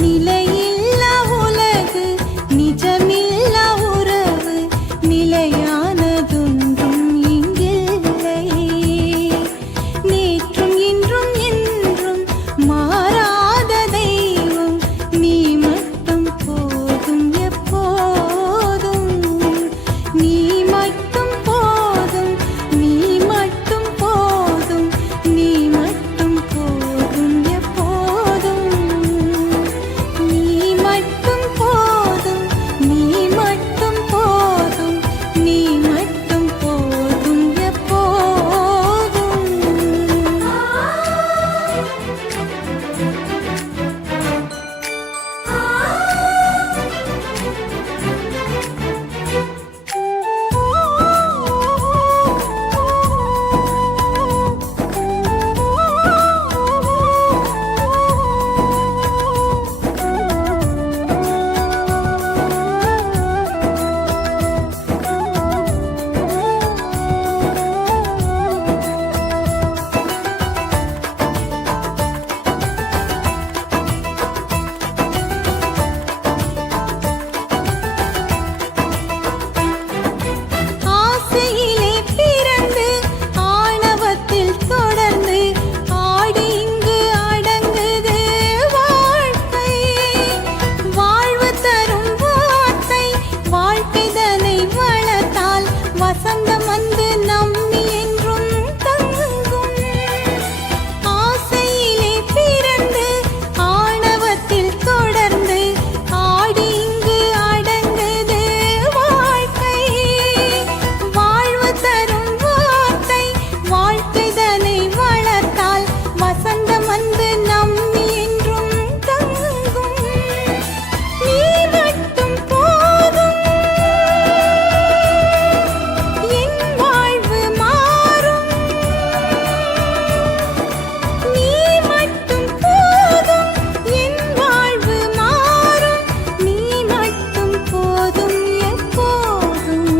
நிலையில்லா உலகு நிஜமில்லா உறவு நிலையானதொன்றும் இங்கில்லை. நேற்றும் இன்றும் என்றும் மாறாத தெய்வம் நீ மட்டும் போதும் எப்போதும். நீ மட்டும் போதும், நீ மட்டும் போதும், நீ மட்டும் போதும் எப்போதும். நீ மட்டும் போதும், நீ மட்டும் போதும், நீ மட்டும் போதும் எப்போதும். ஆசையிலே பிறந்து ஆணவத்தில் தொடர்ந்து ஆடி இங்கு அடங்குது வாழ்க்கை. வாழ்வு தரும் வார்த்தை வாழ்க்கைதனை வளர்த்தால் வசந்தம் வந்து நம்மி என்றும் தங்கும். ஆசையிலே பிறந்து ஆணவத்தில் தொடர்ந்து ஆடி இங்கு அடங்குது வாழ்க்கை. வாழ்வு தரும் வார்த்தை வாழ்க்கைதனை வளர்த்தால் வசந்தம் வந்து நம்மி என்றும் தங்கும். நீ மட்டும் போதும், என் வாழ்வு மாறும். நீ மட்டும் போதும், என் வாழ்வு மாறும். நீ மட்டும் போதும் எப்போதும்.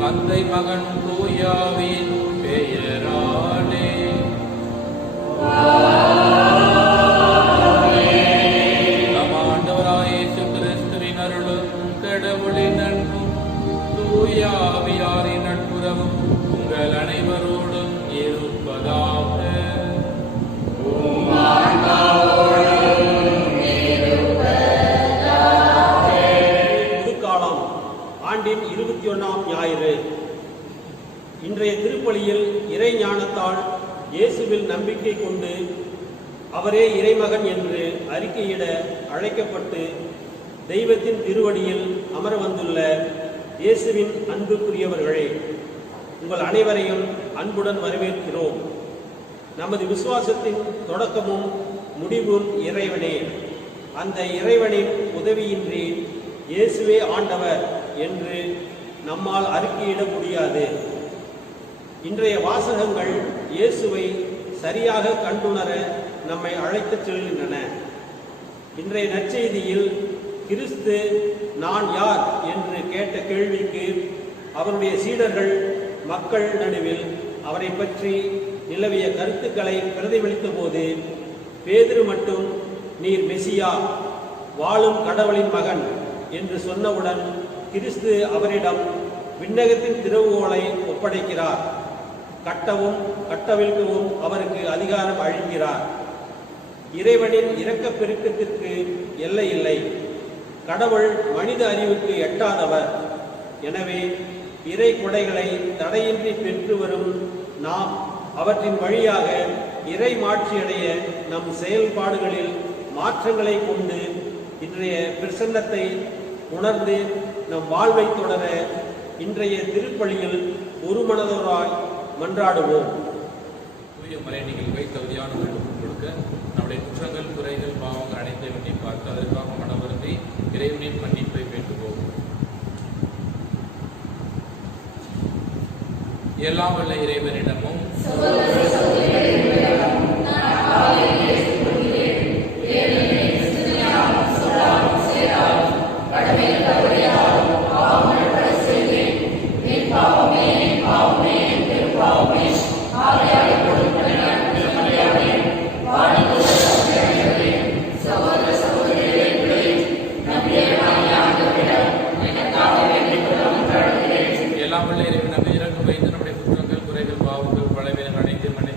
தந்தை மகன் தூயாவின் பெயராலே நம் ஆண்டவராகிய இயேசு கிறிஸ்துவின் அருளும் கடவுளின் அன்பும் தூயாவியாரின் நட்புறவும் உங்கள் அனைவரோடும் இருப்பதாக. இன்றைய திருப்பலியில் இறை ஞானத்தால் இயேசுவில் நம்பிக்கை கொண்டு அவரே இறைமகன் என்று அறிக்கையிட அழைக்கப்பட்டு தெய்வத்தின் திருவடியில் அமர வந்துள்ள இயேசுவின் அன்புக்குரியவர்களே, உங்கள் அனைவரையும் அன்புடன் வரவேற்கிறோம். நமது விசுவாசத்தின் தொடக்கமும் முடிவும் இறைவனே. அந்த இறைவனின் உதவியின்றி இயேசுவே ஆண்டவர் என்று நம்மால் அறிக்கையிட முடியாது. இன்றைய வாசகங்கள் இயேசுவை சரியாக கண்டுணர நம்மை அழைத்துச் செல்கின்றன. இன்றைய நற்செய்தியில் கிறிஸ்து நான் யார் என்று கேட்ட கேள்விக்கு அவருடைய சீடர்கள் மக்கள் நடுவில் அவரை பற்றி நிலவிய கருத்துக்களை பிரதிபலித்த போது பேதுரு மட்டும் நீர் மெசியா, வாழும் கடவுளின் மகன் என்று சொன்னவுடன் கிறிஸ்து அவரிடம் விண்ணகத்தின் திறவுகோலை ஒப்படைக்கிறார். கட்டவும் கட்டவிழ்க்கவும் அவருக்கு அதிகாரம் அளிக்கிறார். இறைவனின் இரக்கப் பெருக்கத்திற்கு எல்லை இல்லை. கடவுள் மனித அறிவுக்கு எட்டாதவர். எனவே இறை கொடைகளை தடையின்றி பெற்று வரும் நாம் அவற்றின் வழியாக இறை மாட்சியடைய நம் செயல்பாடுகளில் மாற்றங்களை கொண்டு இன்றைய பிரசன்னத்தை உணர்ந்து நம் வாழ்வை தொடர இன்றைய திருப்பலியில் ஒரு மனதோராய் மன்றாடுவோம். தூய மறை நிகழ்வை தகுதியான வேண்டுகோள் கொடுக்க நம்முடைய குற்றங்கள், குறைகள், பாவங்கள் அனைத்தையும் எண்ணி பார்த்து அதற்காக மனவருந்தி இறைவனின் மன்னிப்பை வேண்டுவோம். எல்லாம் வல்ல இறைவனிடமும் எல்லாம் வல்ல இறைவன் நம்மை இறங்கு வைத்து நம்முடைய குற்றங்கள், குறைகள், பாவங்கள், பலவீனங்கள் அனைத்தையும் மன்னித்து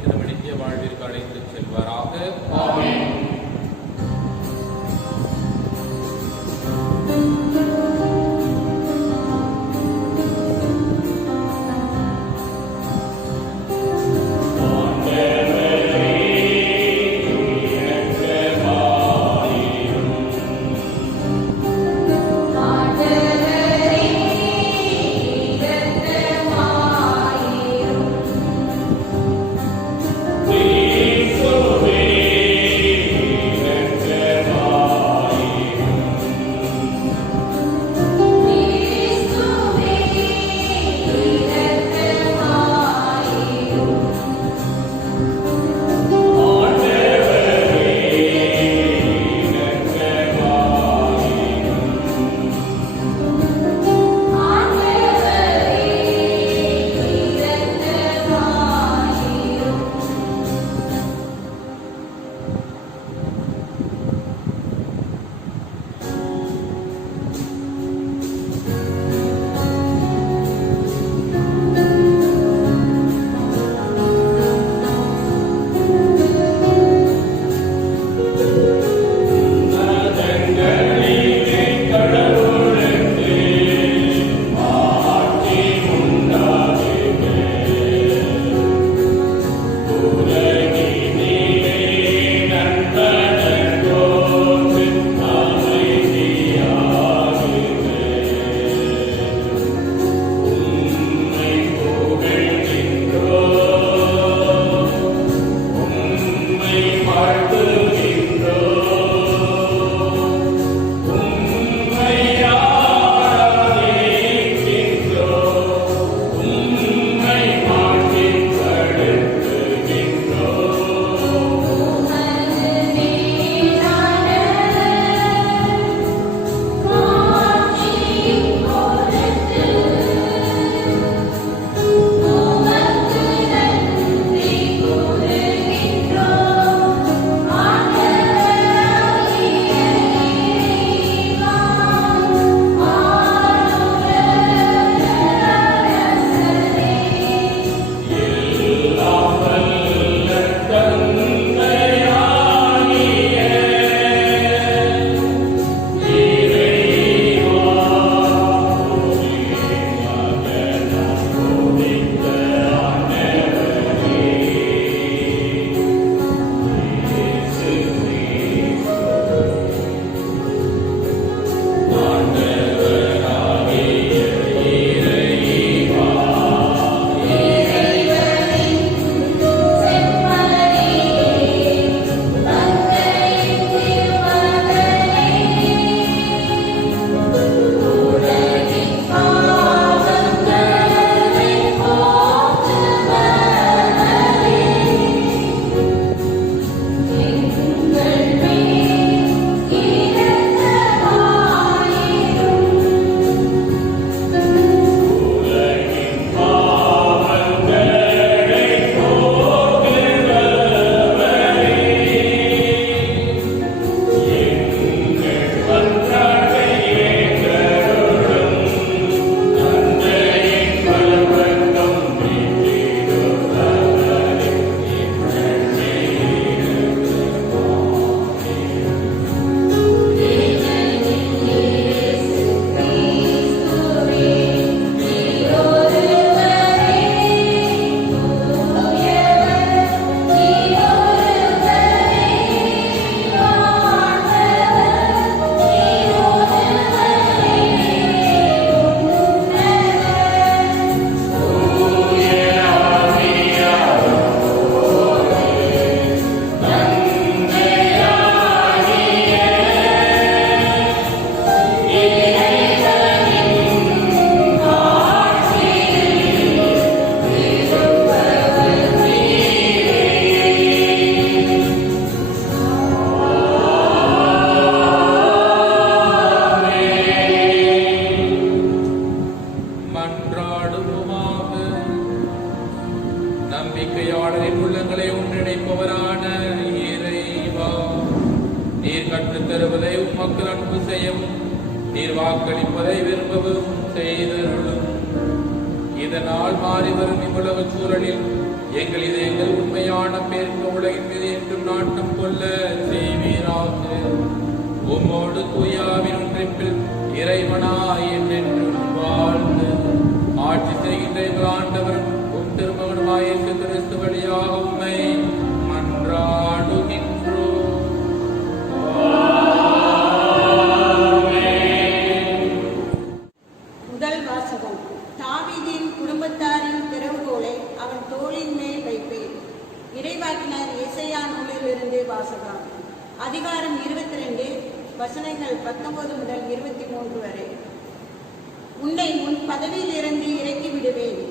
உம்மிடத்தில் அன்பு செய்யவும் நீர் வாக்களிப்பதை விரும்பவும் செய்தருளும். இதனால் மாறி வரும் இவ்வுலக சூழலில் எங்கள் இதயங்கள் உண்மையான பேருக்கு உலகின் மீது என்றும் நாட்டம் கொள்ள செய்வீராக. உம்மோடு தூயாவின் ஒன்றிப்பில் இறைவனாய் என்றென்றும் வாழ்ந்து ஆட்சி செய்கின்ற எங்கள் ஆண்டவரும் உம் திருமகனுமாய் இயேசு கிறிஸ்து வழியாக உம்மை மன்றாடுகின்றோம். முதல் வாசகம். தாவீதின் குடும்பத்தாரின் திறவுகோலை அவன் தோளின் மேல் வைப்பேன். இறைவாக்கினர் எசையா நூலிலிருந்து வாசகம். அதிகாரம் 22, வசனங்கள் 19 முதல் 23 வரை. உன்னை உன் பதவியிலிருந்து இறக்கி விடுவேன்,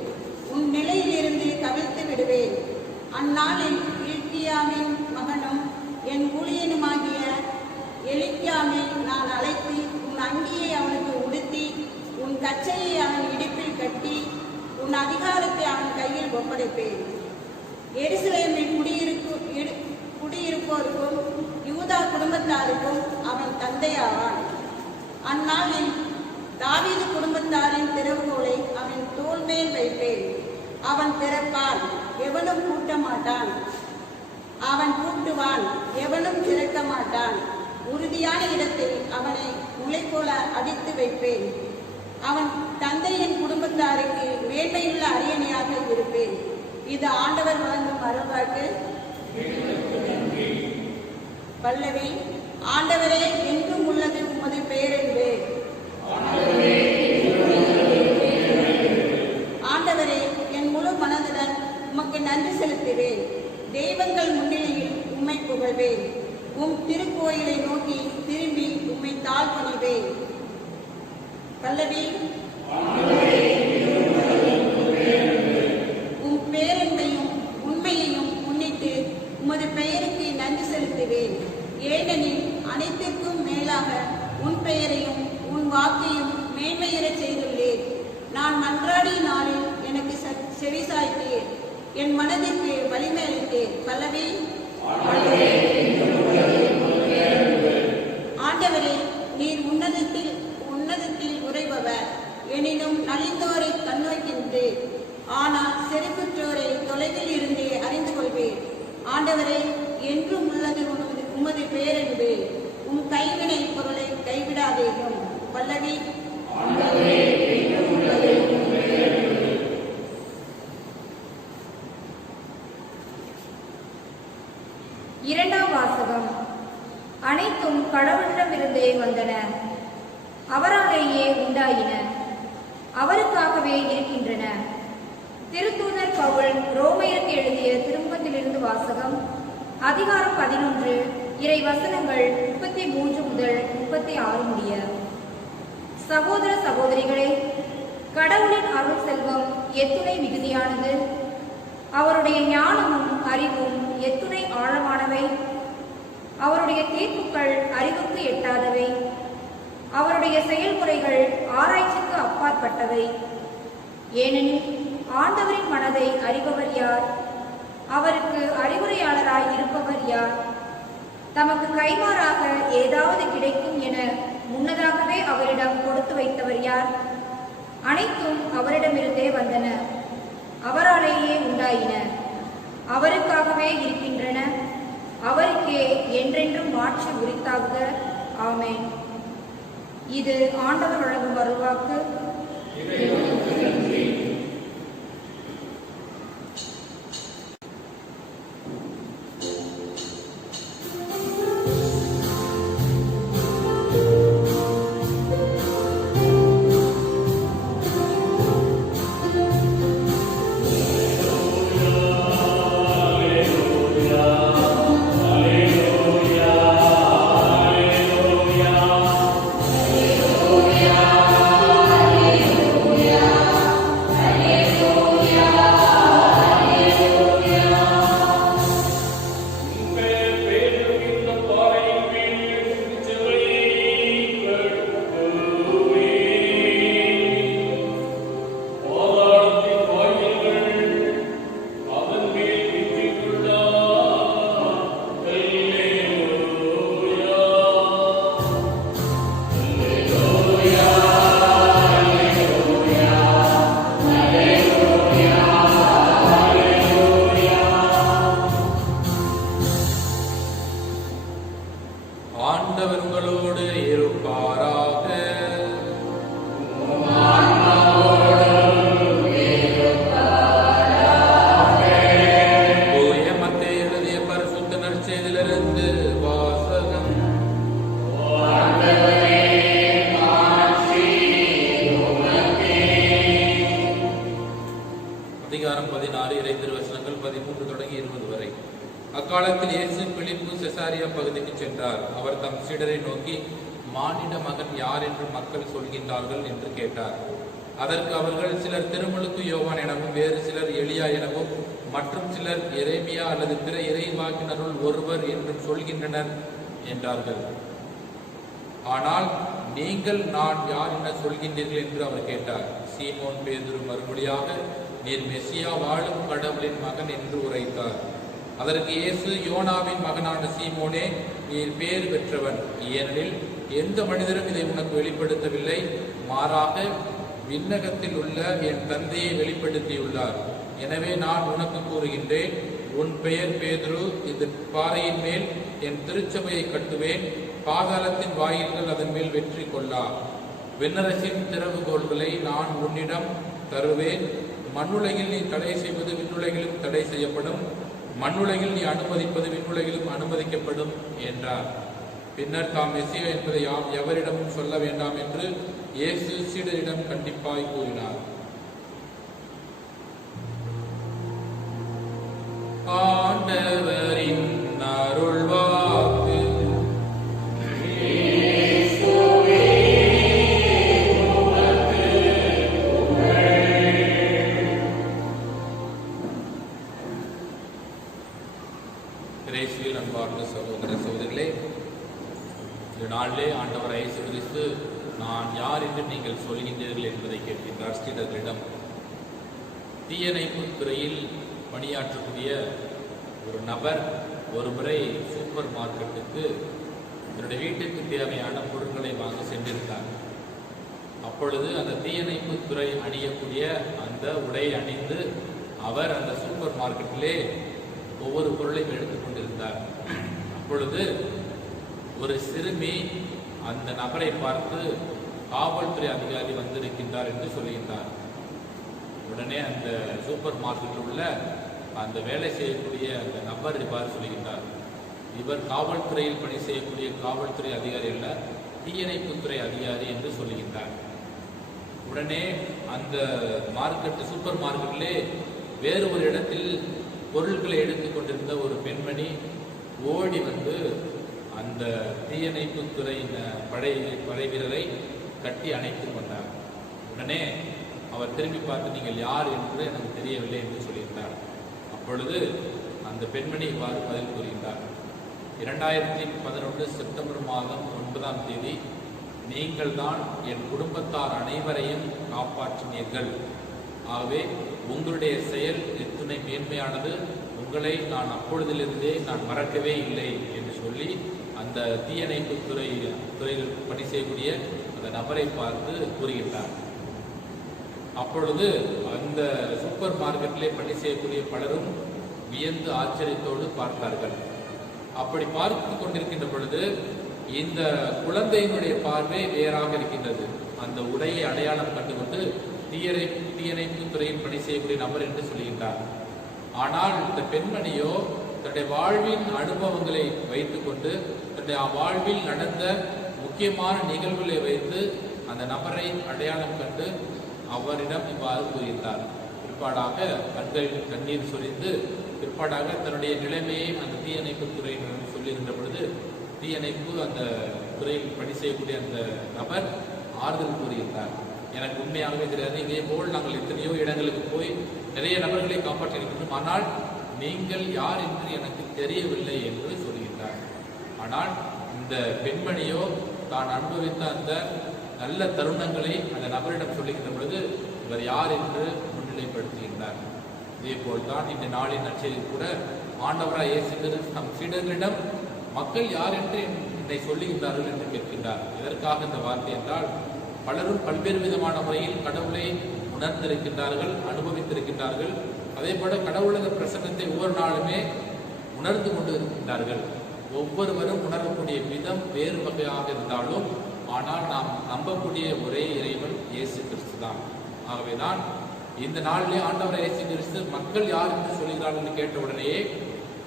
உன் நிலையிலிருந்து கவிழ்த்து விடுவேன். அந்நாளில் இல்கியாவின் மகனும் என் ஊழியனுமாகிய எலிக்கியாமை நான் அழைத்து உன் அங்கியை அவனுக்கு உடுத்தி உன் கச்சையை அவன் இடுப்பில் கட்டி உன் அதிகாரத்தை அவன் கையில் ஒப்படைப்பேன். எருசலேமில் குடியிருப்போருக்கும் யூதா குடும்பத்தாருக்கும் அவன் தந்தையாவான். அந்நாளில் தாவீது குடும்பத்தாரின் திறவுகோலை அவன் தோள் மேல் வைப்பேன். அவன் திறப்பான், எவனும் பூட்ட மாட்டான். அவன் பூட்டுவான், எவனும் திறக்க மாட்டான். உறுதியான இடத்தை அவனை முளை போல அடித்து வைப்பேன். அவன் தந்தையின் குடும்பத்தாருக்கு மேன்மையுள்ள அரியணையாக இருப்பேன். இது ஆண்டவர் வழங்கும் அருள்வாக்கு. பல்லவி. ஆண்டவரே, என்றும் உள்ளது உமது பெயரென்பே. ஆண்டவரே, என் முழு மனதுடன் உமக்கு நன்றி செலுத்துவேன். தெய்வங்கள் முன்னிலையில் உம்மை புகழ்வேன். உம் திருக்கோயிலை நோக்கி திரும்பி உம்மை தாழ்பணிவேன். பல்லவி. உம் பேரன்பையும் உண்மையையும் முன்னிட்டு உமது பெயருக்கு நன்றி செலுத்துவேன். ஏனெனில் அனைத்திற்கும் மேலாக உன் பெயரையும் உன் வாக்கையும் மேன்மையுறச் செய்துள்ளேன். நான் மன்றாடிய நாளில் எனக்கு செவிசாய்த்தேன், என் மனதிற்கு வலிமை அளித்தேன். பல்லவி. ஆண்டவரே, நீர் உன்னதத்தில் உறைபவர். எனினும் நலிந்தோரை கண்ணோக்கின்றேன், ஆனால் செருக்குற்றோரை தொலைவில் இருந்தே அறிந்து கொள்வேன். ஆண்டவரே, என்றும் உள்ளது உமது பேரென்பு. உம் கைவினை பொருளை கைவிடாதேயும். பல்லவி. இரண்டாம் வாசகம். அனைத்தும் கடவுளிடமிருந்தே வந்தன, அவராலேயே உண்டாயின, அவருக்காகவே இருக்கின்றன. திருத்தூதர் பவுல் ரோமையருக்கு எழுதிய திருமுகத்திலிருந்து வாசகம். அதிகாரம் 11, இறை வசனங்கள் 33 முதல் 36 முடிய. சகோதர சகோதரிகளே, கடவுளின் அருள் செல்வம் எத்துணை மிகுதியானது! அவருடைய ஞானமும் அறிவும் எத்துணை ஆழமானவை! அவருடைய தீர்ப்புகள் அறிவுக்கு எட்டாதவை. அவருடைய செயல்முறைகள் ஆராய்ச்சிக்கு அப்பாற்பட்டவை. ஏனெனில் ஆண்டவரின் மனதை அறிபவர் யார்? அவருக்கு அறிவுரையாளராய் இருப்பவர் யார்? தமக்கு கைமாறாக ஏதாவது கிடைக்கும் என முன்னதாகவே அவரிடம் கொடுத்து வைத்தவர் யார்? அனைத்தும் அவரிடமிருந்தே வந்தன, அவராலேயே உண்டாயின, அவருக்காகவே இருக்கின்றன. அவருக்கே என்றென்றும் மாட்சி உரித்தாகுக. ஆமென். இது ஆண்டவர் வழங்கும் அருள்வாக்கு. Hallelujah. என்றார். அவர் தம் சீடரை நோக்கி, மானிட மகன் யார் என்று மக்கள் சொல்கின்றார்கள் என்று கேட்டார். அதற்கு அவர்கள், சிலர் திருமுழுக்கு யோவான் எனவும், வேறு சிலர் எலியா எனவும், மற்றும் சிலர் எரேமியா அல்லது பிற இறைவாக்கினருள் ஒருவர் என்றும் சொல்கின்றனர் என்றார்கள். ஆனால் நீங்கள் நான் யார் என சொல்கின்றீர்கள் என்று அவர் கேட்டார். சீமோன் பேதுரு மறுமொழியாக, நீர் மெசியா, வாழும் கடவுளின் மகன் என்று உரைத்தார். அதற்கு இயேசு, யோனாவின் மகனான சீமோனே, நீர் பேர் பெற்றவன், ஏனெனில் எந்த மனிதரும் இதை உனக்கு வெளிப்படுத்தவில்லை, மாறாக விண்ணகத்தில் உள்ள என் தந்தையை வெளிப்படுத்தியுள்ளார். எனவே நான் உனக்கு கூறுகின்றேன், உன் பெயர் பேதுரு, இந்த பாறையின் மேல் என் திருச்சபையை கட்டுவேன், பாதாளத்தின் வாயில்கள் அதன் மேல் வெற்றி கொள்ளா. விண்ணரசின் திறவுகோள்களை நான் உன்னிடம் தருவேன். மண்ணுலகில் நீ தடை செய்வது விண்ணுலகிலும் தடை செய்யப்படும், மண்ணுலகில் நீ அனுமதிப்பது விண்ணுலகிலும் அனுமதிக்கப்படும் என்றார். பின்னர் தாம் மெசியா என்பதை எவரிடமும் சொல்ல வேண்டாம் என்று இயேசு சீடரிடம் கண்டிப்பாய் கூறினார். ஆண்டவரின் அருள்வாக்கு. இயேசுவில் அன்பார்ந்த சகோதர சகோதரிகளே, இந்த நாளிலே ஆண்டவர் இயேசு கிறிஸ்து நான் யார் என்று நீங்கள் சொல்கின்றீர்கள் என்பதை கேட்கின்றார் சீடர்களிடம். தீயணைப்பு துறையில் பணியாற்றக்கூடிய ஒரு நபர் ஒரு முறை சூப்பர் மார்க்கெட்டுக்கு தன்னுடைய வீட்டுக்கு தேவையான பொருட்களை வாங்க சென்றிருந்தார். அப்பொழுது அந்த தீயணைப்பு துறை அணியக்கூடிய அந்த உடையை அணிந்து அவர் அந்த சூப்பர் மார்க்கெட்டிலே ஒவ்வொரு பொருளையும் எடுத்துக்கொண்டிருந்தார். அப்பொழுது ஒரு சிறுமி அந்த நபரை பார்த்து, காவல்துறை அதிகாரி வந்திருக்கின்றார் என்று சொல்லுகின்றார். உடனே அந்த சூப்பர் மார்க்கெட்டில் உள்ள அந்த வேலை செய்யக்கூடிய அந்த நபர் இவ்வாறு சொல்லுகின்றார், இவர் காவல்துறையில் பணி செய்யக்கூடிய காவல்துறை அதிகாரி அல்ல, தீயணைப்புத்துறை அதிகாரி என்று சொல்லுகின்றார். உடனே அந்த சூப்பர் மார்க்கெட்டிலே வேறு ஒரு இடத்தில் பொருட்களை எடுத்துக் கொண்டிருந்த ஒரு பெண்மணி ஓடி வந்து அந்த தீயணைப்புத்துறை படை வீரரை கட்டி அணைத்துக் கொண்டார். உடனே அவர் திரும்பி பார்த்து, நீங்கள் யார் என்று எனக்கு தெரியவில்லை என்று சொல்லியிருந்தார். அப்பொழுது அந்த பெண்மணி இவ்வாறு பதில் கூறுகின்றார், 2011 செப்டம்பர் மாதம் 9ஆம் தேதி நீங்கள் தான் என் குடும்பத்தார் அனைவரையும் காப்பாற்றினீர்கள். ஆகவே உங்களுடைய செயல் எத்துணை மேன்மையானது, உங்களை அப்பொழுதிலிருந்தே நான் மறக்கவே இல்லை என்று சொல்லி அந்த தீயணைப்பு துறையில் பணி செய்யக்கூடிய அந்த நபரை பார்த்து கூறுகின்றார். அப்பொழுது அந்த சூப்பர் மார்க்கெட்டிலே பணி செய்யக்கூடிய பலரும் வியந்து ஆச்சரியத்தோடு பார்த்தார்கள். அப்படி பார்த்து கொண்டிருக்கின்ற பொழுது இந்த குழந்தையினுடைய பார்வை வேறாக இருக்கின்றது. அந்த உடையை அடையாளம் கண்டுகொண்டு தீயணைப்பு துறையில் பணி செய்யக்கூடிய நபர் என்று சொல்கின்றார். ஆனால் இந்த பெண்மணியோ தன்னுடைய வாழ்வின் அனுபவங்களை வைத்துக்கொண்டு தன்னுடைய வாழ்வில் நடந்த முக்கியமான நிகழ்வுகளை வைத்து அந்த நபரை அடையாளம் கண்டு அவரிடம் இவ்வாறு கூறுகின்றார். பிற்பாடாக கண்களில் கண்ணீர் சொரிந்து பிற்பாடாக தன்னுடைய நிலைமையை அந்த தீயணைப்பு துறையினரிடம் சொல்லுகின்ற பொழுது தீயணைப்பு அந்த துறையில் பணி செய்யக்கூடிய அந்த நபர் ஆறுதல் கூறுகின்றார். எனக்கு உண்மையாகவே தெரியாது, இதே போல் நாங்கள் எத்தனையோ இடங்களுக்கு போய் நிறைய நபர்களை காப்பாற்றியிருக்கின்றோம், ஆனால் நீங்கள் யார் என்று எனக்கு தெரியவில்லை என்று சொல்கின்றார். ஆனால் இந்த பெண்மணியோ தான் அனுபவித்த அந்த நல்ல தருணங்களை அந்த நபரிடம் சொல்லுகின்ற பொழுது இவர் யார் என்று முன்னிலைப்படுத்துகின்றார். இதே போல்தான் இந்த நாளின் நற்செய்தி கூட ஆண்டவராய் இயேசு கிறிஸ்து தம் சீடர்களிடம் மக்கள் யார் என்று என்னை சொல்லுகின்றார்கள் என்று கேட்கின்றார். எதற்காக இந்த வார்த்தை என்றால், பலரும் பல்வேறு விதமான முறையில் கடவுளை உணர்ந்திருக்கின்றார்கள், அனுபவித்திருக்கின்றார்கள். அதே போல கடவுளது பிரசன்னத்தை ஒவ்வொரு நாளுமே உணர்ந்து கொண்டு இருக்கின்றார்கள். ஒவ்வொருவரும் உணரக்கூடிய விதம் வேறு வகையாக இருந்தாலும் ஆனால் நாம் நம்பக்கூடிய ஒரே இறைவன் இயேசு கிறிஸ்து தான். ஆகவேதான் இந்த நாளிலே ஆண்டவர் இயேசு கிறிஸ்து மக்கள் யார் என்று சொல்லுகிறார்கள் என்று கேட்ட உடனேயே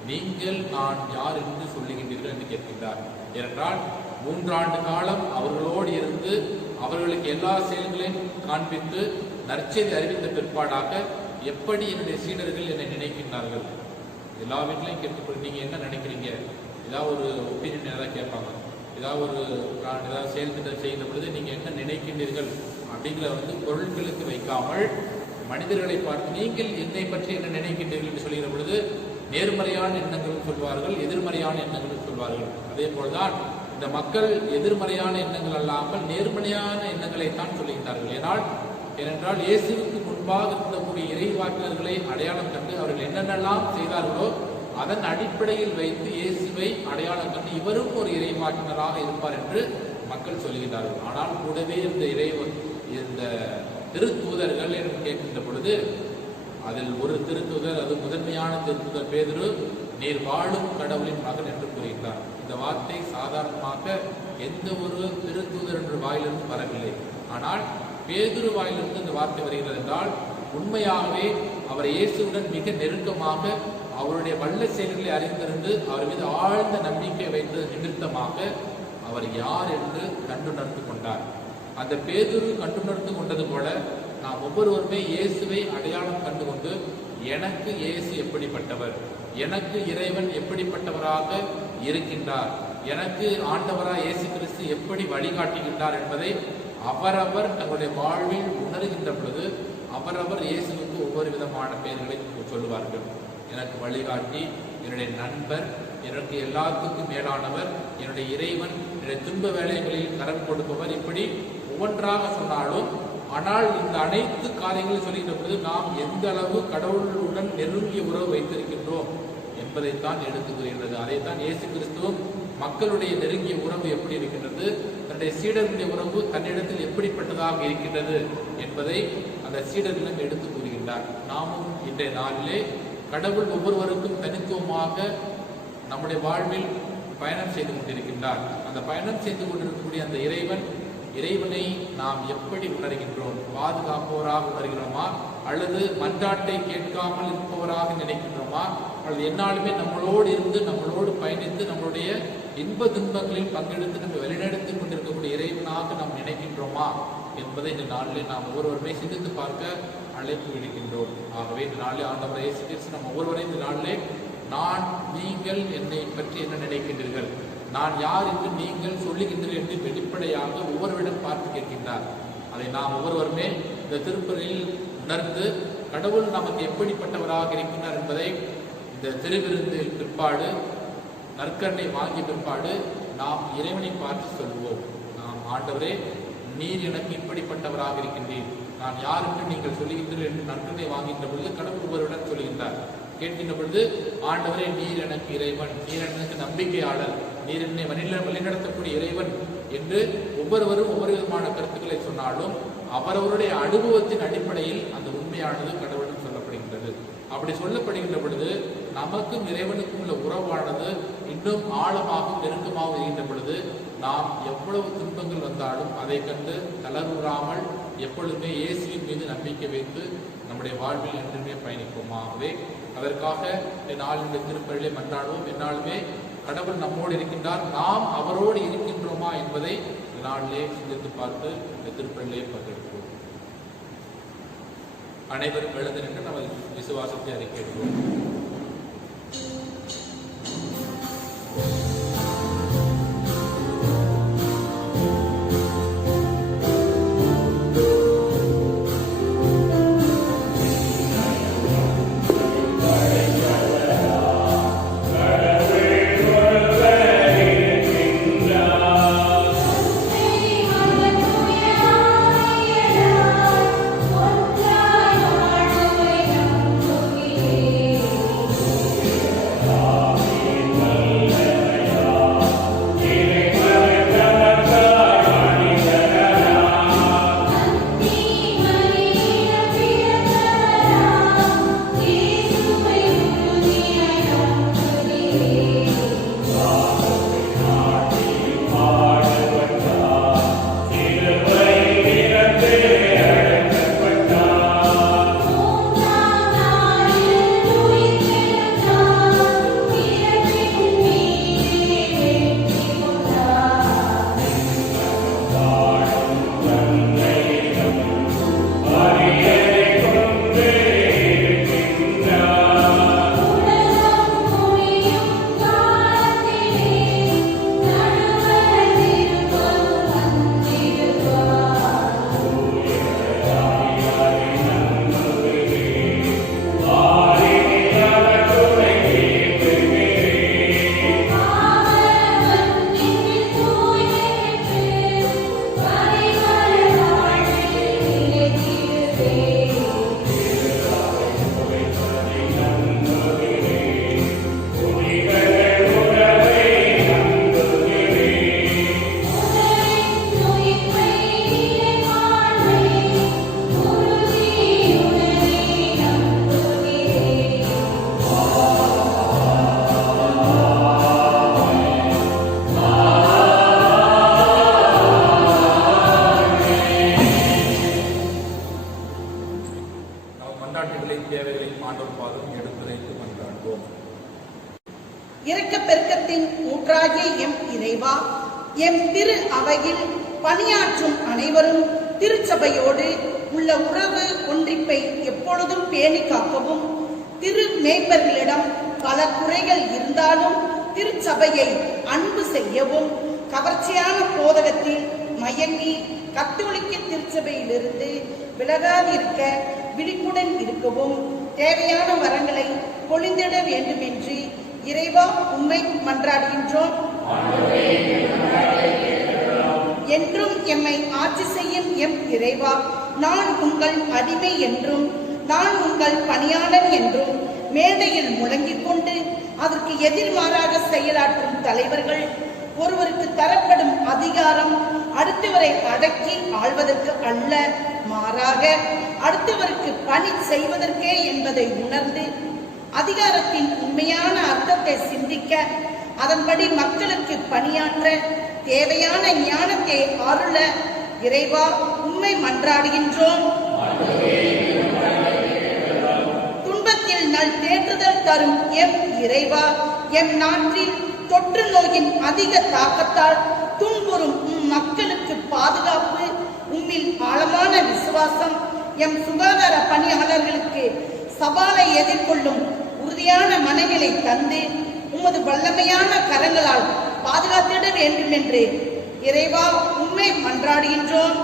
நீங்கள் நான் யார் என்று சொல்லுகின்றீர்கள் என்று கேட்கின்றார். ஏனென்றால் 3 ஆண்டு காலம் அவர்களோடு இருந்து அவர்களுக்கு எல்லா செயல்களையும் காண்பித்து நற்செய்தி அறிவித்த பிற்பாடாக எப்படி என்னுடைய சீடர்கள் என்னை நினைக்கின்றார்கள், எல்லா வீட்டிலையும் கேட்டுக்கொண்டு நீங்க என்ன நினைக்கிறீங்க, ஏதாவது ஒரு ஒப்பீனியன் ஏதாவது கேட்பாங்க, ஏதாவது ஒரு ஏதாவது செயல் திட்டம் செய்கிற பொழுது நீங்கள் என்ன நினைக்கின்றீர்கள் அப்படிங்கிற பொருட்களுக்கு வைக்காமல் மனிதர்களை பார்த்து நீங்கள் என்னை பற்றி என்ன நினைக்கின்றீர்கள் என்று சொல்கிற பொழுது நேர்மறையான எண்ணங்களும் சொல்வார்கள், எதிர்மறையான எண்ணங்களும் சொல்வார்கள். அதே போல்தான் இந்த மக்கள் எதிர்மறையான எண்ணங்கள் அல்லாமல் நேர்மறையான எண்ணங்களைத்தான் சொல்லுகின்றார்கள். ஏனென்றால் இயேசுவுக்கு முன்பாக இருக்கக்கூடிய இறைவாக்கினர்களை அடையாளம் கண்டு அவர்கள் என்னென்னலாம் செய்தார்களோ அதன் அடிப்படையில் வைத்து இயேசுவை அடையாளம் கண்டு இவரும் ஒரு இறைவாக்கினராக இருப்பார் என்று மக்கள் சொல்லுகின்றார்கள். ஆனால் கூடவே இந்த திருத்தூதர்கள் என்று கேட்கின்ற பொழுது அதில் ஒரு திருத்தூதர், அது முதன்மையான திருத்தூதர் பேதுரு, நீர் வாழும் கடவுளின் மகன் என்று கூறுகின்றார். இந்த வார்த்தை சாதாரணமாக எந்த ஒரு திருத்தூதர் என்ற வாயிலிருந்து வரவில்லை. ஆனால் பேதுரு வாயிலிருந்து இந்த வார்த்தை வருகிறது என்றால் உண்மையாகவே அவர் இயேசுவுடன் மிக நெருக்கமாக அவருடைய வல்ல செயல்களை அறிந்திருந்து அவர் மீது ஆழ்ந்த நம்பிக்கை வைத்தது நிமித்தமாக அவர் யார் என்று கண்டுணர்ந்து கொண்டார். அந்த பேதுரு கண்டுணர்ந்து கொண்டது போல நாம் ஒவ்வொருவருமே இயேசுவை அடையாளம் கண்டுகொண்டு எனக்கு இயேசு எப்படிப்பட்டவர், எனக்கு இறைவன் எப்படிப்பட்டவராக இருக்கின்றார், எனக்கு ஆண்டவராக இயேசு கிறிஸ்து எப்படி வழிகாட்டுகின்றார் என்பதை அவரவர் தங்களுடைய வாழ்வில் உணர்கின்ற பொழுது அவரவர் இயேசுவுக்கு ஒவ்வொரு விதமான பெயர்களை சொல்லுவார்கள். எனக்கு வழிகாட்டி, என்னுடைய நண்பர், எனக்கு எல்லாத்துக்கும் மேலானவர், என்னுடைய இறைவன், என்னுடைய துன்ப வேலைகளில் கரம் கொடுப்பவர், இப்படி ஒவ்வொன்றாக சொன்னாலும் ஆனால் இந்த அனைத்து காரியங்களும் சொல்லுகின்ற பொழுது நாம் எந்த அளவு கடவுளுடன் நெருங்கிய உறவு வைத்திருக்கின்றோம் என்பதைத்தான் எடுத்து கூறுகின்றது. அதைத்தான் இயேசு கிறிஸ்துவும் மக்களுடைய நெருங்கிய உறவு எப்படி இருக்கின்றது, தன்னுடைய சீடர்களுடைய உறவு தன்னிடத்தில் எப்படிப்பட்டதாக இருக்கின்றது என்பதை அந்த சீடர்களிடம் எடுத்து கூறுகின்றார். நாமும் இன்றைய நாளிலே கடவுள் ஒவ்வொருவருக்கும் தனித்துவமாக நம்முடைய வாழ்வில் பயணம் செய்து கொண்டிருக்கின்றார். அந்த பயணம் செய்து கொண்டிருக்கக்கூடிய அந்த இறைவனை நாம் எப்படி உணர்கின்றோம்? பாதுகாப்பவராக உணர்கிறோமா, அல்லது மன்றாட்டை கேட்காமல் இருப்பவராக நினைக்கின்றோமா, அல்லது என்னாலுமே நம்மளோடு இருந்து நம்மளோடு பயணித்து நம்மளுடைய இன்ப துன்பங்களில் பங்கெடுத்து நம்ம வழிநடத்தி கொண்டிருக்கக்கூடிய இறைவனாக நாம் நினைக்கின்றோமா என்பதை இந்த நாளிலே நாம் ஒவ்வொருவருமே சிந்தித்து பார்க்க அழைப்பு விடுக்கின்றோம். ஆகவே இந்த நாளிலே ஆண்டவரை இயேசு கிறிஸ்து நம்ம ஒவ்வொருவரையும் இந்த நாளிலே நீங்கள் என்னை பற்றி என்ன நினைக்கின்றீர்கள், நான் யார் என்று நீங்கள் சொல்லுகின்றீர்கள் என்று வெளிப்படையாக ஒவ்வொருவரிடம் பார்த்து கேட்கின்றார். அதை நாம் ஒவ்வொருவருமே இந்த திருப்பலியில் உணர்ந்து கடவுள் நமக்கு எப்படிப்பட்டவராக இருக்கின்றார் என்பதை இந்த திருவிருந்தில் பிற்பாடு நற்கருணை வாங்கிய பிற்பாடு நாம் இறைவனை பார்த்து சொல்லுவோம். நாம் ஆண்டவரே, நீர் எனக்கு இப்படிப்பட்டவராக இருக்கின்றீர், நான் யார் என்று நீங்கள் சொல்லுகின்றீர்கள் என்று நற்கருணை வாங்கின்ற பொழுது கடவுள் ஒவ்வொருவரிடம் சொல்லுகின்றார். கேட்கின்ற பொழுது ஆண்டவரே, நீர் எனக்கு இறைவன், நீர் எனக்கு நம்பிக்கையாளர், நீர் என்னை வழிநடத்தக்கூடிய இறைவன் என்று ஒவ்வொருவரும் ஒவ்வொரு விதமான கருத்துக்களை சொன்னாலும் அவரவருடைய அனுபவத்தின் அடிப்படையில் அந்த உண்மையானது கடவுளும் சொல்லப்படுகின்றது. அப்படி சொல்லப்படுகின்ற பொழுது நமக்கும் இறைவனுக்கும் உள்ள உறவானது இன்னும் ஆழமாகவும் நெருக்கமாகவும் இருக்கின்ற பொழுது நாம் எவ்வளவு துன்பங்கள் வந்தாலும் அதை கண்டு தளர்வுறாமல் எப்பொழுதுமே இயேசுவின் மீது நம்பிக்கை வைத்து நம்முடைய வாழ்வில் என்றுமே பயணிப்போமாகவே அதற்காக நாளின் திருப்பலியை மன்றாடுவோம். என்னாலுமே கடவுள் நம்மோடு இருக்கின்றார், நாம் அவரோடு இருக்கின்றோமா என்பதை நாளிலே சிந்தித்து பார்த்து இந்த திருப்பலியை பங்கெடுப்போம். அனைவரும் எழுந்து நின்று நமது விசுவாசத்தை அறிக்கையிடுவோம். இரக்கப் பெருக்கத்தின் ஊற்றாகிய எம் இறைவா, எம் திரு அவையில் பணியாற்றும் அனைவரும் திருச்சபையோடு உள்ள உறவு ஒன்றிப்பை எப்பொழுதும் பேணி காக்கவும், திரு மேய்ப்பர்களிடம் பல குறைகள் இருந்தாலும் திருச்சபையை அன்பு செய்யவும், கவர்ச்சியான போதகத்தில் மயங்கி கத்தோலிக்க திருச்சபையிலிருந்து விலகாதிருக்க விழிப்புடன் இருக்கவும் தேவையான வரங்களை பொழிந்திட வேண்டுமென்று இறைவா உம்மை மன்றாடுகின்றோம். என்றும் எம்மை ஆட்சி செய்யும் எம் இறைவா, நான் உங்கள் அடிமை என்றும் நான் உங்கள் பணியாளன் என்றும் மேடையில் முழங்கிக் கொண்டு அதற்கு எதிர்மாறாக செயலாற்றும் தலைவர்கள் ஒருவருக்கு தரப்படும் அதிகாரம் அடுத்தவரை அடக்கி ஆள்வதற்கு அல்ல, மாறாக அடுத்தவருக்கு பணி செய்வதற்கே என்பதை உணர்ந்து அதிகாரத்தின் உண்மையான அர்த்தத்தை சிந்திக்க, அதன்படி மக்களுக்கு பணியாற்ற தேவையான ஞானத்தை அருள இறைவா உம்மை மன்றாடுகின்றோம். துன்பத்தில் நல் தேற்றுதல் தரும் எம் இறைவா, எம் நாட்டில் தொற்று நோயின் அதிக தாக்கத்தால் துன்புறும் மக்களுக்கு பாதுகாப்பு, உம்மில் ஆழமான விசுவாசம், எம் சுகாதார பணியாளர்களுக்கு சவாலை எதிர்கொள்ளும் உறுதியான மனநிலை தந்து உமது வல்லமையான கரங்களால் பாதுகாத்திட வேண்டும் என்று இறைவா உம்மை மன்றாடுகின்றோம்.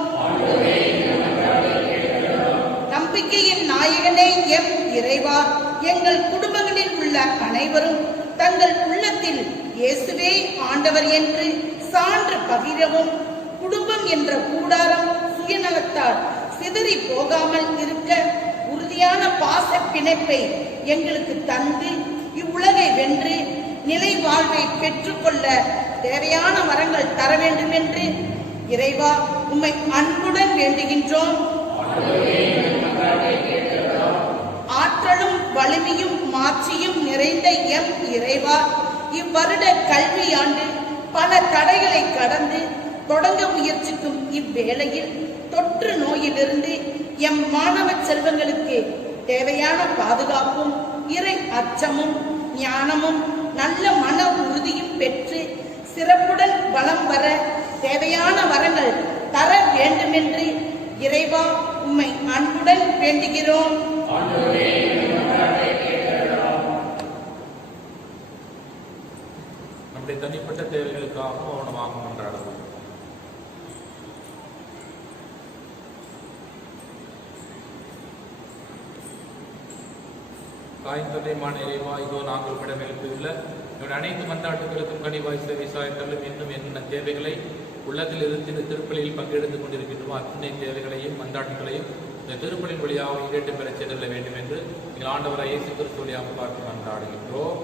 நம்பிக்கையின் நாயகனே எம் இறைவா, எங்கள் குடும்பங்களில் உள்ள அனைவரும் தங்கள் உள்ளத்தில் இயேசுவே ஆண்டவர் என்று சான்று பகிரவும், குடும்பம் என்ற கூடாரம் சுயநலத்தால் சிதறி போகாமல் இருக்க உறுதியான பாச பிணைப்பை எங்களுக்கு தந்து இவ்வுலகை வென்று நிலை வாழ்வை பெற்றுக்கொள்ள தேவையான வரங்கள் தர வேண்டும் என்று இறைவா உம்மை அன்புடன் வேண்டுகின்றோம். ஆற்றலும் வலிமையும் மாட்சியும் நிறைந்த எம் இறைவா, இவ்வருட கல்வியாண்டு பல தடைகளை கடந்து தொடங்க முயற்சிக்கும் இவ்வேளையில் தொற்று நோயிலிருந்து எம் மாணவ செல்வங்களுக்கு தேவையான பாதுகாப்பும் இறை அச்சமும் ஞானமும் நல்ல மன உறுதியும் பெற்று சிறப்புடன் வலம் வர தேவையான வரங்கள் தர வேண்டுமென்று இறைவா உம்மை அன்புடன் வேண்டுகிறோம். நம்முடைய தனிப்பட்ட தேவைகளுக்காக மௌனமாக கொண்டாடுவோம். தாய்ந்தொல்லைமான இறைவா, இதோ நாங்கள் உம்மிடம் எழுப்பியுள்ள என்னுடைய அனைத்து மன்றாட்டுகளுக்கும் கனிவாய் சேவை சாய்த்தலும் இன்னும் என்னென்ன தேவைகளை உள்ளத்தில் இருந்து திருப்பலியில் பங்கெடுத்துக் கொண்டிருக்கின்றோம் அத்தனை தேவைகளையும் மன்றாட்டுகளையும் இந்த திருப்பலின் வழியாக ஈடேற்று பெறச் செல்ல வேண்டும் என்று எங்கள் ஆண்டவராய் இயேசு கிறிஸ்து வழியாக பார்த்து மன்றாடுகின்றோம்.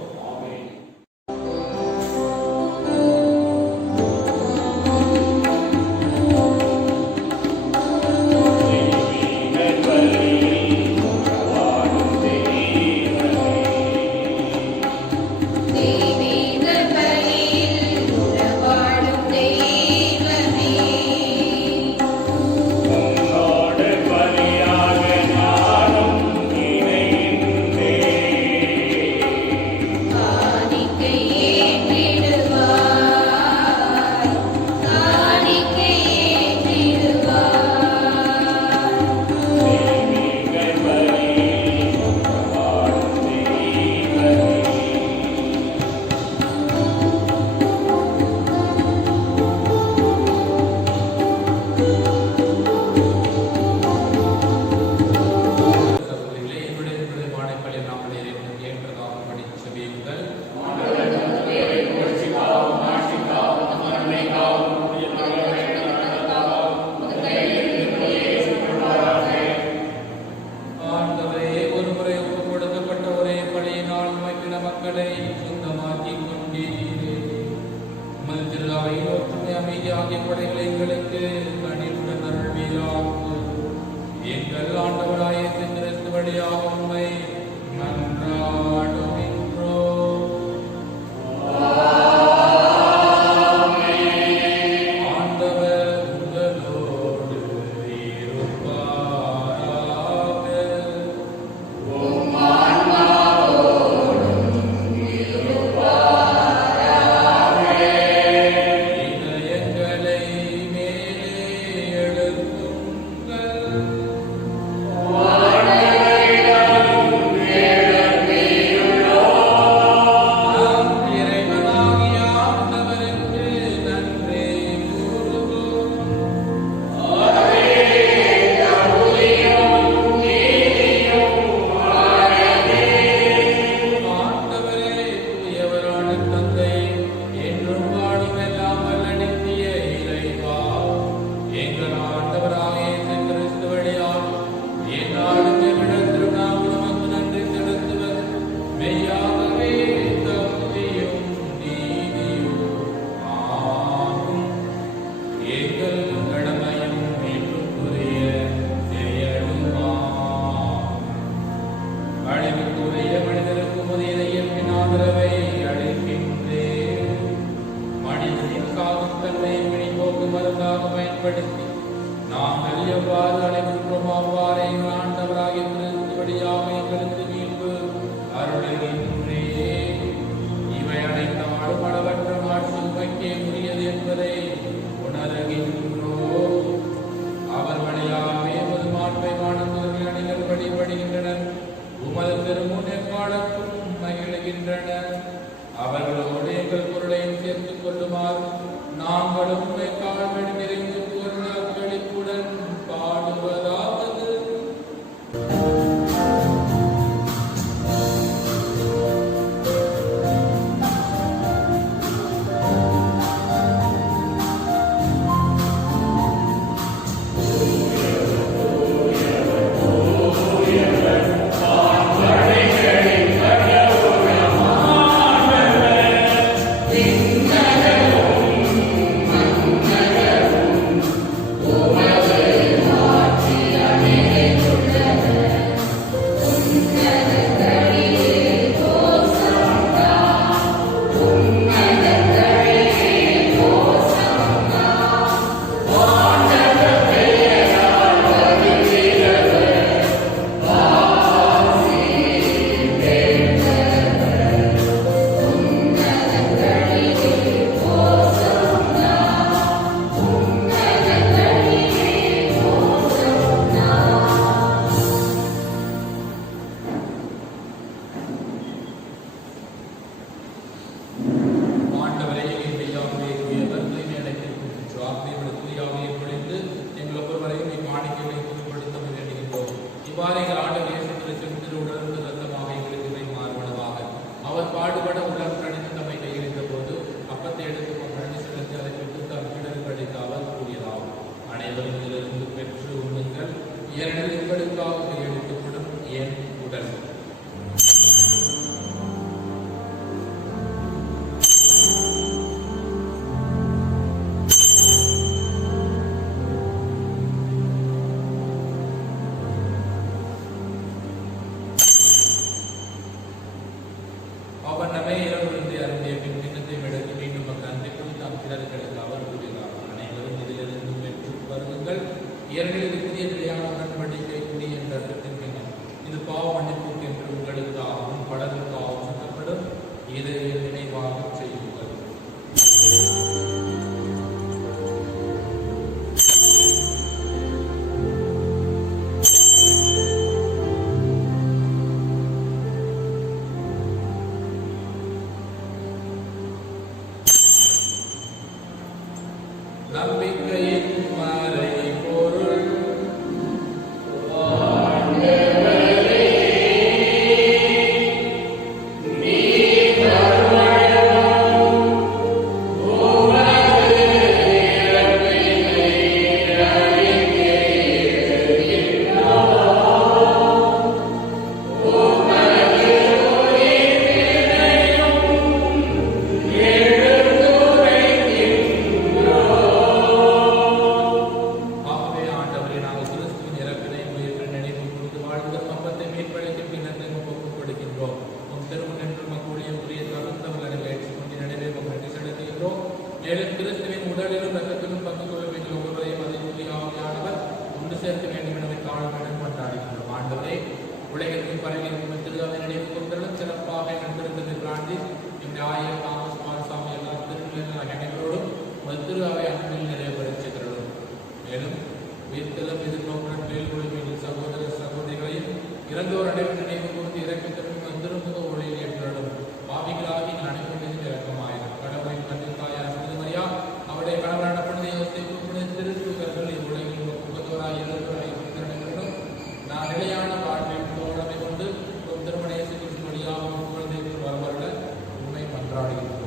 எங்கள் ஆண்டவராகிய இயேசு கிறிஸ்து வழியாக எந்நாளும் எவ்விடத்திலும் நாம் உமக்கு நன்றி செலுத்துவது மெய்யாகவே தகுதியும் நீதியும் ஆகும். எங்கள் கடமையும் மீட்புக்குரிய செயலுமாகும். அழிவுக்குரிய மனிதருக்கு முதியதையின் ஆதரவை அளிக்கின்றேன். மனிதனின் சாகும் தன்மையை பிணிப்போக்கு மருந்தாக பயன்படுத்தி நாங்கள் எவ்வாறு அழைக்கின்றோம் அவ்வாறே எங்கள் ஆண்டவராகிய கிறிஸ்து வழியாக எங்களுக்கு மீட்பு அருளுகின்றேன். இவை அனைத்தாலும் அளவற்ற மாட்சி உமக்கே உரியது என்பதை உணர்கின்றோம். அவர் வழியாகவே உமது மாண்பை மாணவர்கள் அணிகள் வழிபடுகின்றனர். உமது திருமுன் எக்காலத்தும் மகிழ்கின்றனர். அவர்களோடு எங்கள் பொருளையும் சேர்த்துக் கொள்ளுமாறு நாங்களும் எக்காலம் நிறைந்து புகழ்ந்த அக்களிப்புடன் பாடுவதாவது. ஆண்டவரே எங்களுடையாகவே உயர்வர் தூய்மை அடைத்திருக்கும் சுவாமியோட தூயாவையை பொழிந்து எங்கள் ஒவ்வொருவரையும் காணிக்கைகளை புதுப்படுத்த வேண்டுகின்றோம். இவ்வாறு எங்கள் ஆண்டவர் இயேசு கிறிஸ்து உடலிருந்து இரத்தமாக எங்களுக்கு இவை மாறுபடுவாக. அவர் பாடுபட உடல் கணித்து தம்மை கையளித்த போது அப்பத்தை எடுத்து நன்றி செலுத்தி அதை பெற்று தம் கிடல் கடித்து அவர் கூறியதாகும். அனைவரும் இதிலிருந்து பெற்று உண்ணுங்கள். ஏனெனில் உங்களுக்காக கையளிக்கப்படும் என் உடல். அவர் நம்மை இரவிலிருந்து அருந்திய பின் கிண்ணத்தை எடுத்து மீண்டும் மக்கள் அன்பை குறித்து அங்கிடர்களுக்கு அவர் கூறினார். அனைவரும் இதிலிருந்து பெற்று வருங்கள். ஏனெனில் இது புதிய நிலையான உடன்படிக்கைக்குரிய என்ற அர்த்தத்தின் கிண்ணம். இது பாவ மன்னிப்புக்கு என்று உங்களுக்காகவும் பலருக்காகவும் சுத்தப்படும். இதை நினைவாக செய்யுங்கள். நம்பிக்கையின் மறைபொருள் ஆகவே ஆண்டவரே, நாங்கள் கிறிஸ்துவின் இறப்பினை உயிர்ப்பினை நினைவு கூர்ந்து வாழ்ந்த அப்பத்தை மீட்பளிக்கும் பின்னத்தை ஒப்புக் கொடுக்கின்றோம். உம் திருமுன்னின்று மக்களுடைய உரிய தகுந்தவர்களை ஏற்றுக்கொண்டு நடுவே நன்றி செலுத்துகின்றோம். மேலும் கிறிஸ்துவின் உடலிலும் இரத்தத்திலும் பங்கு கொள்வீர்கள் ஒவ்வொருவரையும் அதை ஆவியானவர் ஒன்று சேர்க்க வேண்டும் எனவே தாழ்மையுடன் கொண்டாடுகின்றோம். ஆண்டவரே, உலகத்தின் பரவியிருக்கும் திருவாவை நினைவு கொண்டலும் சிறப்பாக நடந்திருந்தது பிராண்டி எங்கள் ஆயர் தாமஸ் பால்சாமி எல்லா திருநிலைகள் அனைவரோடும் திருவாவை அன்பில் நிறைவேறுகிறோம். மேலும் உயிர்த்தலும் எதிர்நோக்குடன் மேல்கொள்வீர்கள் சகோதர சகோதரிகளையும் இறந்தோர் அனைவரும் நினைவு கூர்ந்து இறக்கத்திலும் வந்திருந்த ஒளியில் ஏற்றலும் பாவிகளாகி அனைவரும் இறக்கமாயிரம். கடவுளின் கண்ணில் தாயார் மரியா அவருடைய கணவரான புனித யோசேப்பு புனித திருத்தூதர்கள் இவ்வுலகில் முப்பத்தோராய் இருவரும் நான் நிலையான வாழ்வில் தோழமை கொண்டு திருமண இயேசு கிறிஸ்து வழியாக குழந்தைக்கு வரவருட உண்மை மன்றாடுகின்றோம்.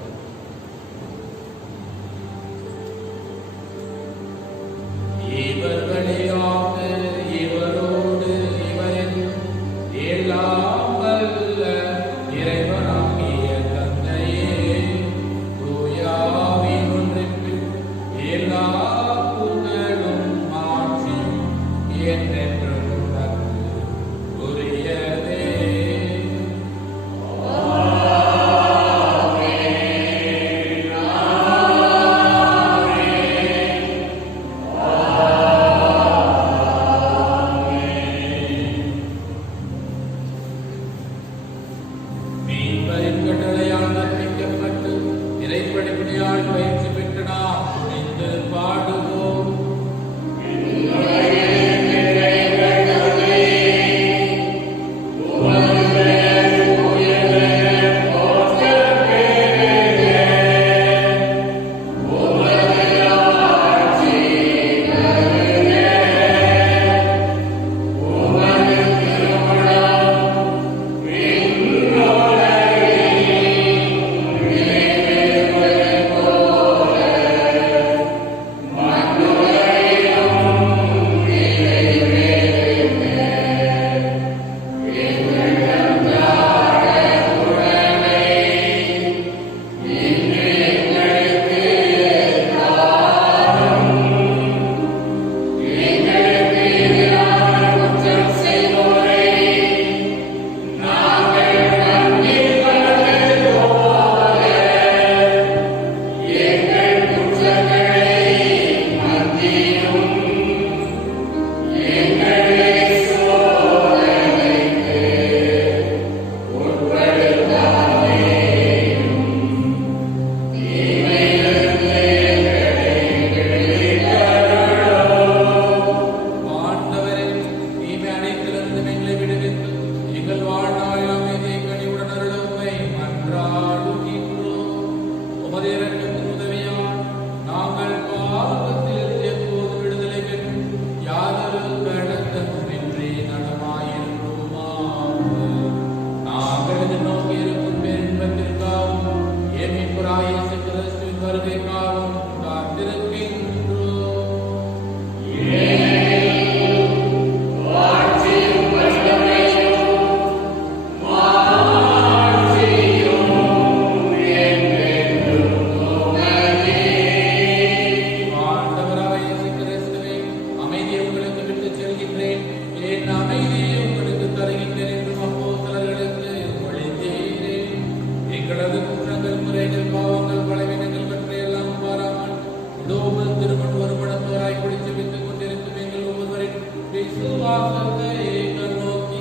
விசுவாசத்தை கண்ணோக்கி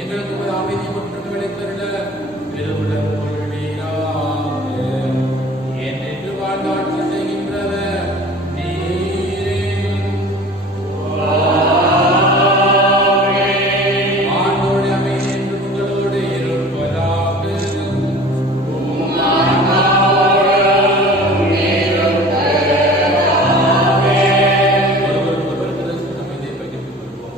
எங்களுக்கு ஒரு அமைதி மற்றும் விளைத்தருள பெருவுடன் கொள்வீராக. என்றென்று வாழ்ந்தாட்சி செய்கின்றவர் நீரே. ஆண்டோடைய அமைதி என்று உங்களோடு இருப்பதாக. ஒருவருக்கொருவர் கிறிஸ்து அமைதியை பகிர்ந்து கொள்வோம்.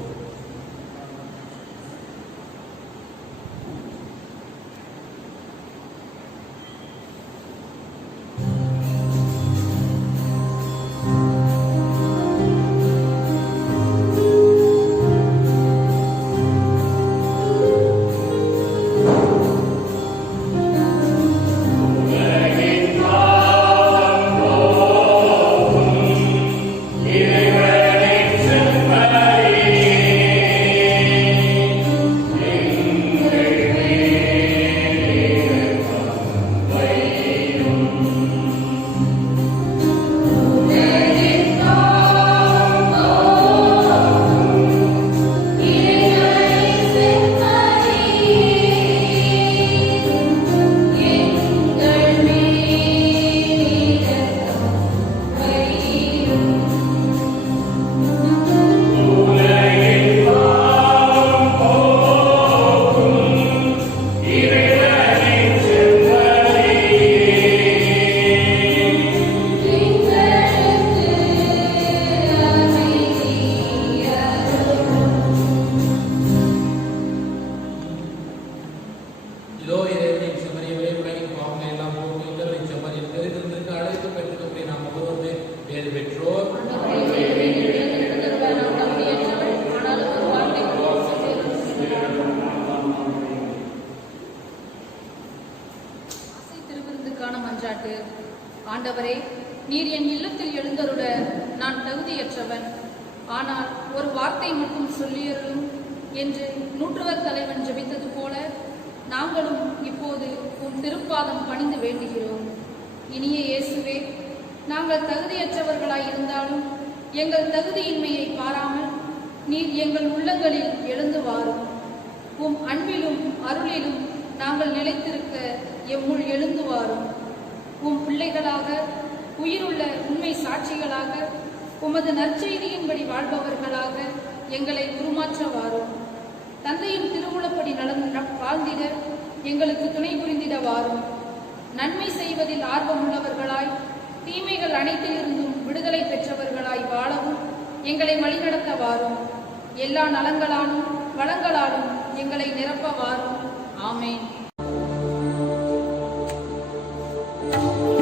இதோ இறைவனின் செம்மறியவரே, உலகின் பாவங்களை எல்லாம் போக்குகின்ற செம்மறியின் தெரிந்திருந்திருக்க அழைத்து பெற்றிருக்கக்கூடிய நாம் ஒவ்வொருவருமே பேறு பெற்றோர். ஆசை திருவிருந்துக்கான மன்றாட்டு. ஆண்டவரே, நீர் என் இல்லத்தில் எழுந்தருட நான் தகுதியற்றவன். ஆனால் ஒரு வார்த்தை மட்டும் சொல்லியருளும் என்று நூற்றுவர் தலைவன் ஜெபித்தது போல நாங்களும் இப்போது உம் திருப்பாதம் பணிந்து வேண்டுகிறோம். இனிய இயேசுவே, நாங்கள் தகுதியற்றவர்களாய் இருந்தாலும் எங்கள் தகுதியின்மையை பாராமல் நீர் எங்கள் உள்ளங்களில் எழுந்து வாரும். உம் அன்பிலும் அருளிலும் நாங்கள் நிலைத்திருக்க எம்முள் எழுந்து வாரும். உம் பிள்ளைகளாக, உயிருள்ள உண்மை சாட்சிகளாக, உமது நற்செய்தியின்படி வாழ்பவர்களாக எங்களை உருமாற்ற வாரும். தந்தையின் திருவுளப்படி வாழ்ந்திட எங்களுக்கு துணை புரிந்திட வாரும். நன்மை செய்வதில் ஆர்வமுள்ளவர்களாய், தீமைகள் அனைத்திலிருந்தும் விடுதலை பெற்றவர்களாய் வாழவும் எங்களை வழிநடத்த வாரும். எல்லா நலங்களாலும் வளங்களாலும் எங்களை நிரப்ப வாரும். ஆமென். Amen.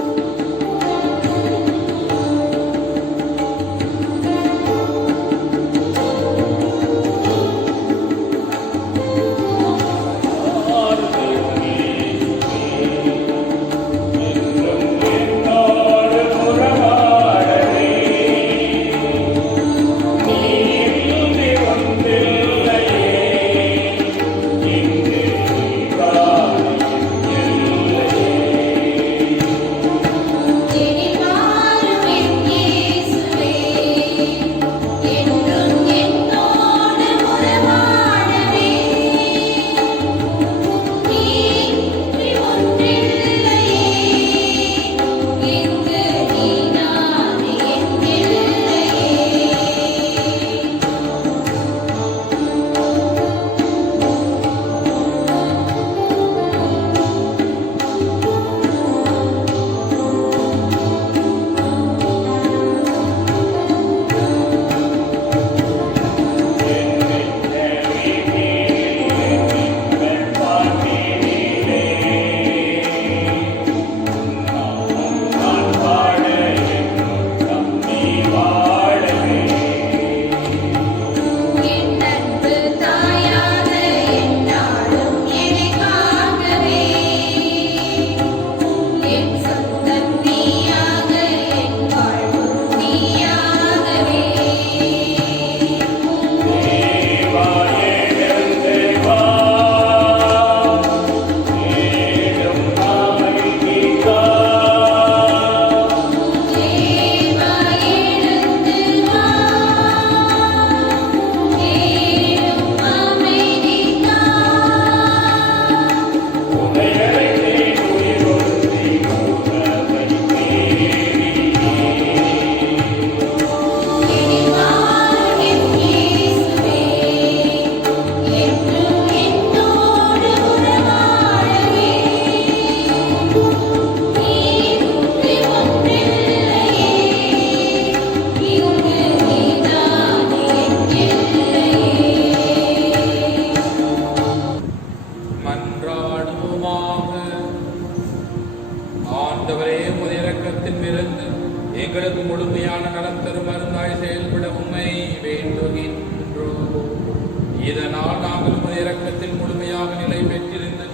இதனால் நாங்கள் உமது இரக்கத்தில் முழுமையாக நிலை பெற்றிருந்து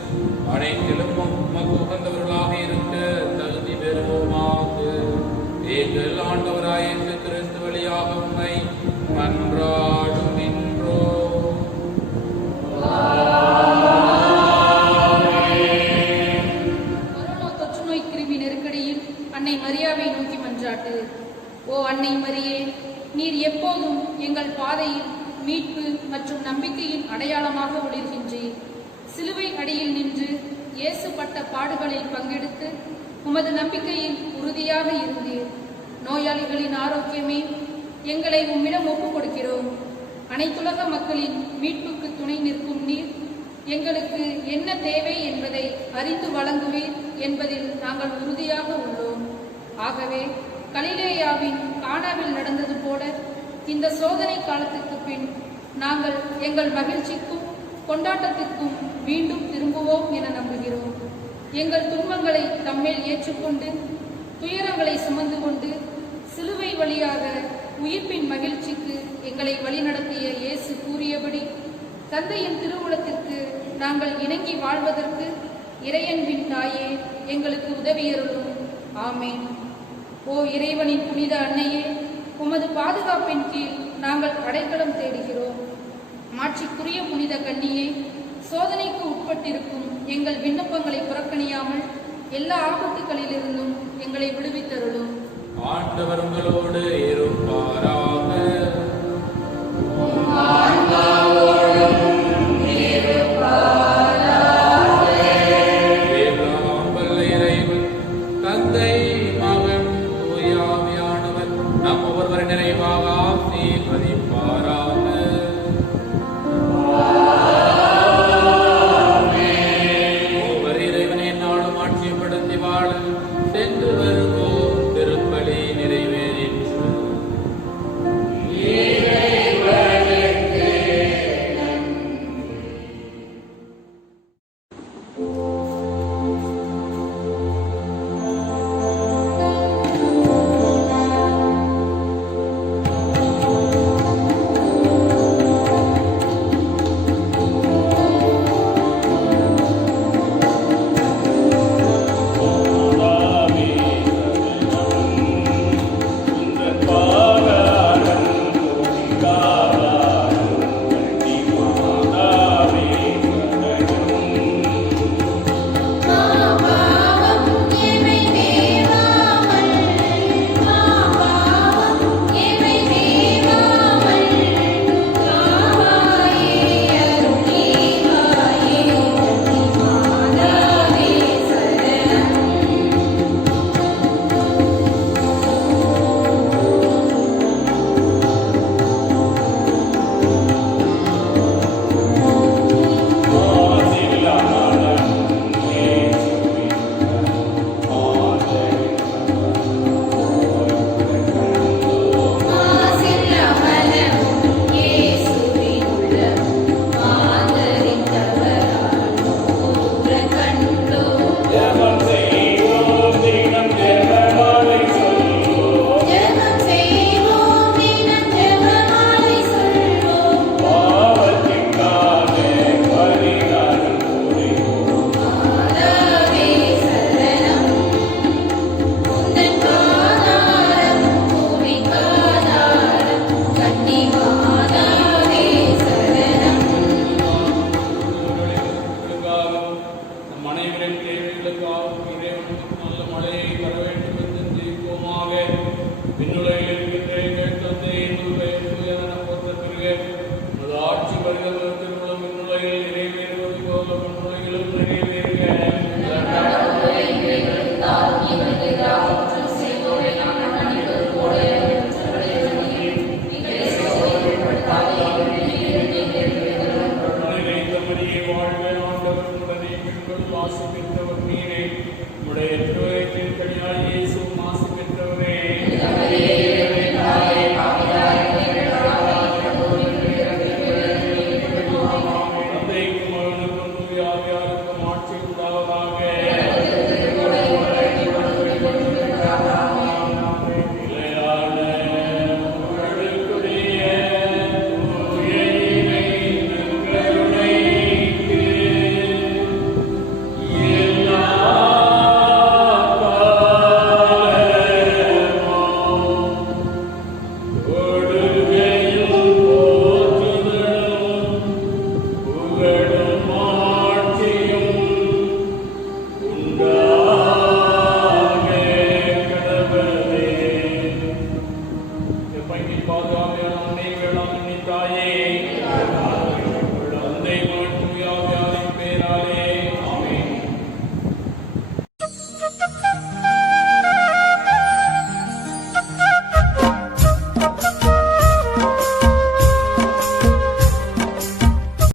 அனைத்திலும் உமக்கு உகந்தவர்களாக இருக்க தகுதி பெறுவோமாக. எங்கள் ஆண்டவராய் இயேசு கிறிஸ்து வழியாக உம்மை மன்றாடுகின்றோம். கொரோனா தொற்றுநோய் கிருமி நெருக்கடியில் அன்னை மரியாவை நோக்கி மன்றாட்டு. ஓ அன்னை மரியே, நீர் எப்போதும் எங்கள் பாதையில் மீட்பு மற்றும் நம்பிக்கையின் அடையாளமாக ஒளிர்கின்றீர். சிலுவை அடியில் நின்று இயேசு பட்ட பாடுகளில் பங்கெடுத்து உமது நம்பிக்கையில் உறுதியாக இருந்தீர். நோயாளிகளின் ஆரோக்கியமே, எங்களை உம்மிடம் ஒப்புக் கொடுக்கிறோம். அனைத்துலக மக்களின் மீட்புக்கு துணை நிற்கும் நீர் எங்களுக்கு என்ன தேவை என்பதை அறிந்து வழங்குவீர் என்பதில் நாங்கள் உறுதியாக உள்ளோம். ஆகவே கலிலேயாவின் கானாவில் நடந்தது போல இந்த சோதனை காலத்திற்கு பின் நாங்கள் எங்கள் மகிழ்ச்சிக்கும் கொண்டாட்டத்திற்கும் மீண்டும் திரும்புவோம் என நம்புகிறோம். எங்கள் துன்பங்களை தம்மேல் ஏற்றுக்கொண்டு துயரங்களை சுமந்து கொண்டு சிலுவை வழியாக உயிர்ப்பின் மகிழ்ச்சிக்கு எங்களை வழிநடத்திய இயேசு கூறியபடி தந்தையின் திருவுளத்திற்கு நாங்கள் இணங்கி வாழ்வதற்கு இறையன்பின் தாயே எங்களுக்கு உதவியருளும். ஆமேன். ஓ இறைவனின் புனித அன்னையே, உமது பாதுகாப்பின் கீழ் நாங்கள் அடைக்கலம் தேடுகிறோம். மாட்சிக்குரிய புனித கன்னியே, சோதனைக்கு உட்பட்டிருக்கும் எங்கள் விண்ணப்பங்களை புறக்கணியாமல் எல்லா ஆபத்துகளிலிருந்தும் எங்களை விடுவித்தருளும். ஆண்டவர் உங்களோடு இருப்பாராக. எல்லாம் வல்ல இறைவன் தந்தை, மகன், தூய ஆவியானவர் நம் ஒவ்வொருவரை நிறைவாக ஆசீர்வதிப்பாராக. ஒவ்வொரு இறைவனை நாளும் ஆட்சிப்படுத்தி வாழ சென்று வருவோம். திருப்பலி நிறைவேறிற்று. வாழ்க.